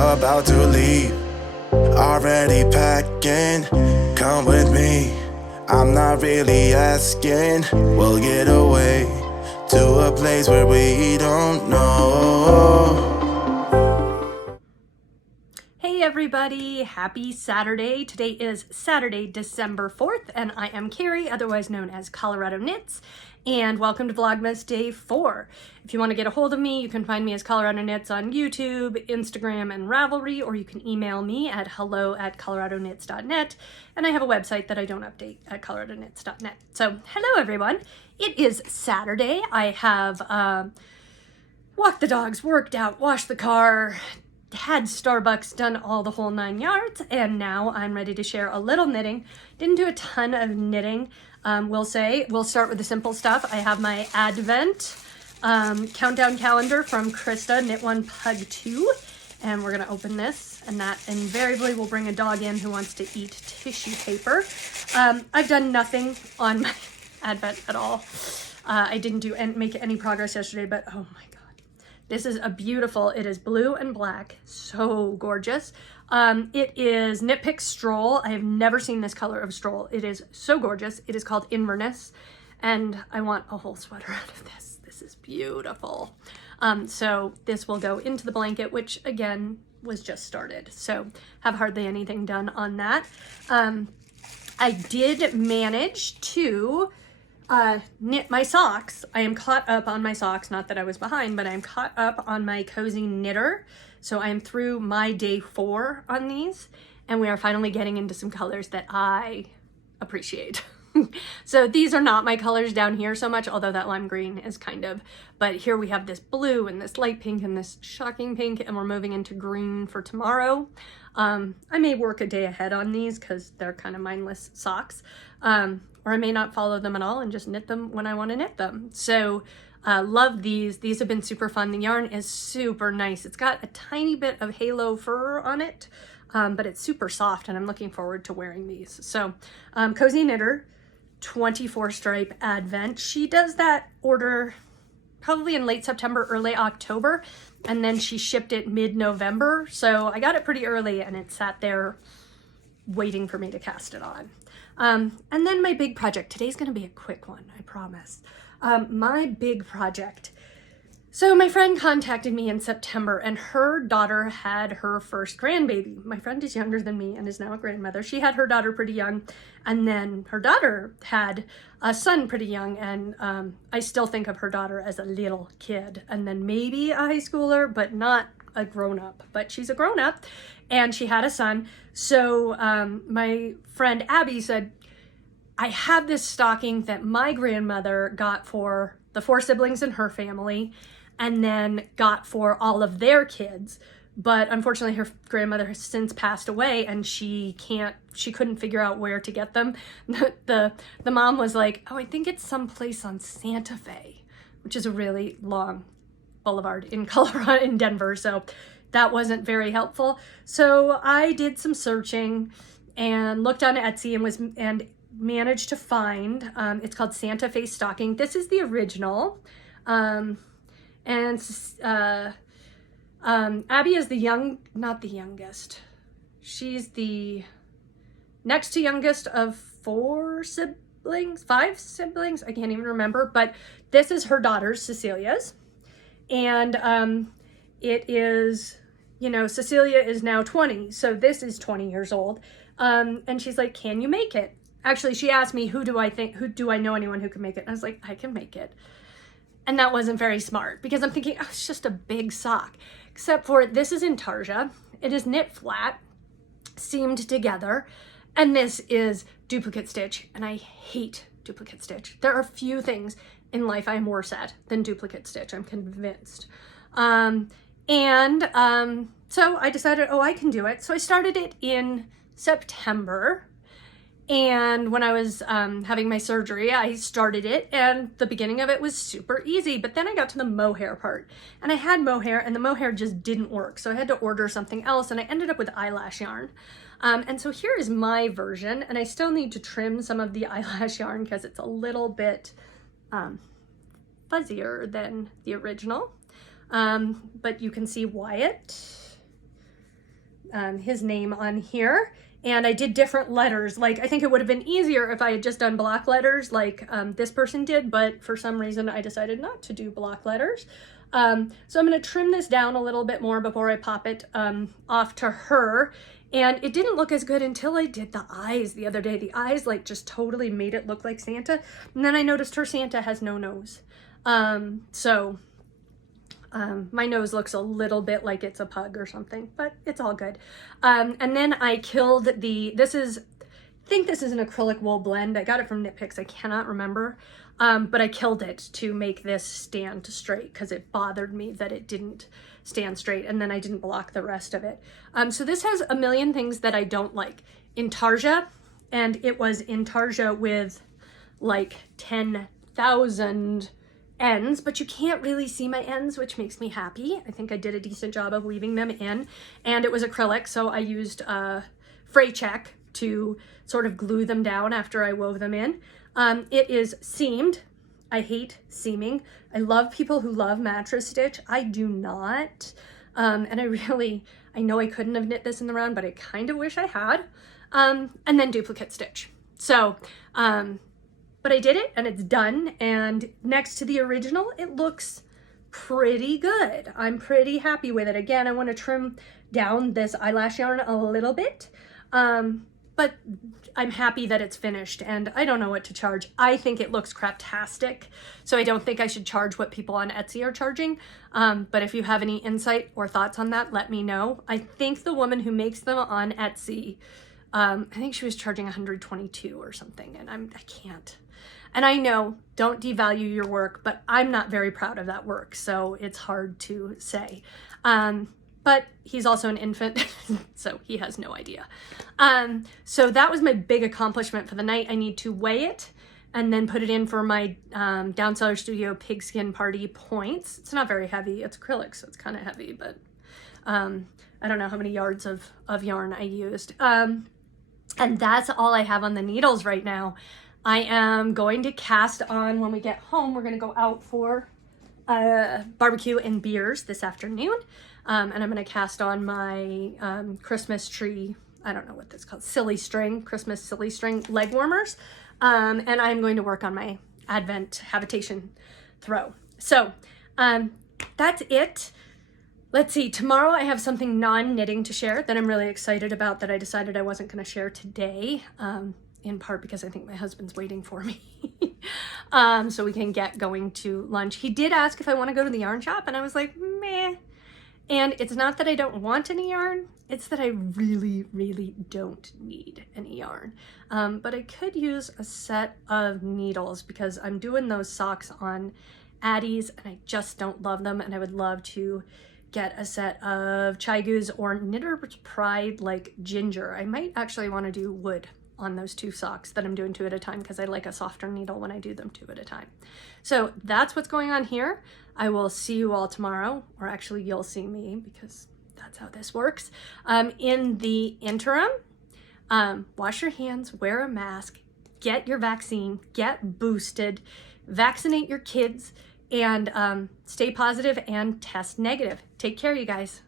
about to leave, already packing. Come with me, I'm not really asking. We'll get away to a place where we don't know. Hey everybody, happy Saturday. Today is Saturday, December 4th, and I am Carrie, otherwise known as Colorado Knits, and welcome to Vlogmas Day 4. If you want to get a hold of me, you can find me as Colorado Knits on YouTube, Instagram, and Ravelry, or you can email me at hello@coloradoknits.net, and I have a website that I don't update at coloradoknits.net. So, hello everyone. It is Saturday. I have walked the dogs, worked out, washed the car, had Starbucks, done all the whole 9 yards, and now I'm ready to share a little knitting. Didn't do a ton of knitting, we'll start with the simple stuff. I have my Advent countdown calendar from Krista, Knit One Pug 2, and we're gonna open this, and that invariably will bring a dog in who wants to eat tissue paper. I've done nothing on my Advent at all. I didn't make any progress yesterday, but oh my god. This is a beautiful, it is blue and black, so gorgeous. It is Knit Pick Stroll. I have never seen this color of stroll. It is so gorgeous. It is called Inverness, and I want a whole sweater out of this. This is beautiful. So this will go into the blanket, which again was just started. So have hardly anything done on that. I did manage to knit my socks. I am caught up on my socks, not that I was behind, but I'm caught up on my Cozy Knitter. So I am through my day 4 on these, and we are finally getting into some colors that I appreciate. So these are not my colors down here so much, although that lime green is kind of, but here we have this blue and this light pink and this shocking pink, and we're moving into green for tomorrow. I may work a day ahead on these because they're kind of mindless socks. Or I may not follow them at all and just knit them when I want to knit them. So love these. These have been super fun. The yarn is super nice. It's got a tiny bit of halo fur on it, but it's super soft, and I'm looking forward to wearing these. So Cozy Knitter, 24 stripe Advent. She does that order probably in late September, early October, and then she shipped it mid-November. So I got it pretty early, and it sat there waiting for me to cast it on. And then my big project. Today's going to be a quick one, I promise. My big project. So my friend contacted me in September, and her daughter had her first grandbaby. My friend is younger than me and is now a grandmother. She had her daughter pretty young, and then her daughter had a son pretty young, and I still think of her daughter as a little kid, and then maybe a high schooler, but not a grown-up. But she's a grown-up, and she had a son. So my friend Abby said, I have this stocking that my grandmother got for the 4 siblings in her family, and then got for all of their kids. But unfortunately, her grandmother has since passed away, and she couldn't figure out where to get them. The mom was like, oh, I think it's someplace on Santa Fe, which is a really long boulevard in Colorado, in Denver. So that wasn't very helpful. So I did some searching and looked on Etsy and managed to find, it's called Santa Fe Stocking. This is the original. And Abby is not the youngest. She's the next to youngest of 5 siblings. I can't even remember, but this is her daughter, Cecilia's. And it is, Cecilia is now 20, so this is 20 years old. And she's like, can you make it? Actually, she asked me, do I know anyone who can make it? And I was like, I can make it. And that wasn't very smart, because I'm thinking, oh, it's just a big sock. Except for this is intarsia. It is knit flat, seamed together, and this is duplicate stitch, and I hate duplicate stitch. There are few things in life I'm worse at than duplicate stitch, I'm convinced. So I decided, I can do it. So I started it in September. And when I was having my surgery, I started it, and the beginning of it was super easy. But then I got to the mohair part, and I had mohair, and the mohair just didn't work. So I had to order something else, and I ended up with eyelash yarn. And so here is my version, and I still need to trim some of the eyelash yarn because it's a little bit fuzzier than the original. But you can see why it his name on here. And I did different letters. Like, I think it would have been easier if I had just done block letters like this person did, but for some reason I decided not to do block letters. So I'm going to trim this down a little bit more before I pop it off to her. And it didn't look as good until I did the eyes the other day. The eyes like just totally made it look like Santa. And then I noticed her Santa has no nose. My nose looks a little bit like it's a pug or something, but it's all good. And then I killed I think this is an acrylic wool blend. I got it from Knit Picks. I cannot remember. But I killed it to make this stand straight because it bothered me that it didn't stand straight, and then I didn't block the rest of it. So this has a million things that I don't like. Intarsia, and it was Intarsia with like 10,000 ends, but you can't really see my ends, which makes me happy. I think I did a decent job of weaving them in, and it was acrylic, so I used fray check to sort of glue them down after I wove them in. It is seamed. I hate seaming. I love people who love mattress stitch. I do not. And I know I couldn't have knit this in the round, but I kind of wish I had. And then duplicate stitch. So, but I did it and it's done. And next to the original, it looks pretty good. I'm pretty happy with it. Again, I want to trim down this eyelash yarn a little bit. But I'm happy that it's finished, and I don't know what to charge. I think it looks craptastic, so I don't think I should charge what people on Etsy are charging. But if you have any insight or thoughts on that, let me know. I think the woman who makes them on Etsy, I think she was charging $122 or something, and I can't. And I know, don't devalue your work, but I'm not very proud of that work, so it's hard to say. But he's also an infant, so he has no idea. So that was my big accomplishment for the night. I need to weigh it and then put it in for my Down Cellar Studio Pigskin Party points. It's not very heavy. It's acrylic, so it's kind of heavy, but I don't know how many yards of yarn I used. And that's all I have on the needles right now. I am going to cast on, when we get home, we're going to go out for barbecue and beers this afternoon. And I'm going to cast on my Christmas tree, I don't know what that's called, Christmas silly string leg warmers. And I'm going to work on my Advent habitation throw. So that's it. Let's see, tomorrow I have something non-knitting to share that I'm really excited about that I decided I wasn't going to share today, in part because I think my husband's waiting for me. So we can get going to lunch. He did ask if I want to go to the yarn shop, and I was like, meh. And it's not that I don't want any yarn, it's that I really, really don't need any yarn. But I could use a set of needles because I'm doing those socks on Addie's and I just don't love them, and I would love to get a set of Chaigus or Knitter's Pride like ginger. I might actually want to do wood on those two socks that I'm doing 2 at a time because I like a softer needle when I do them 2 at a time. So that's what's going on here. I will see you all tomorrow, or actually you'll see me because that's how this works. In the interim, wash your hands, wear a mask, get your vaccine, get boosted, vaccinate your kids, and stay positive and test negative. Take care, you guys.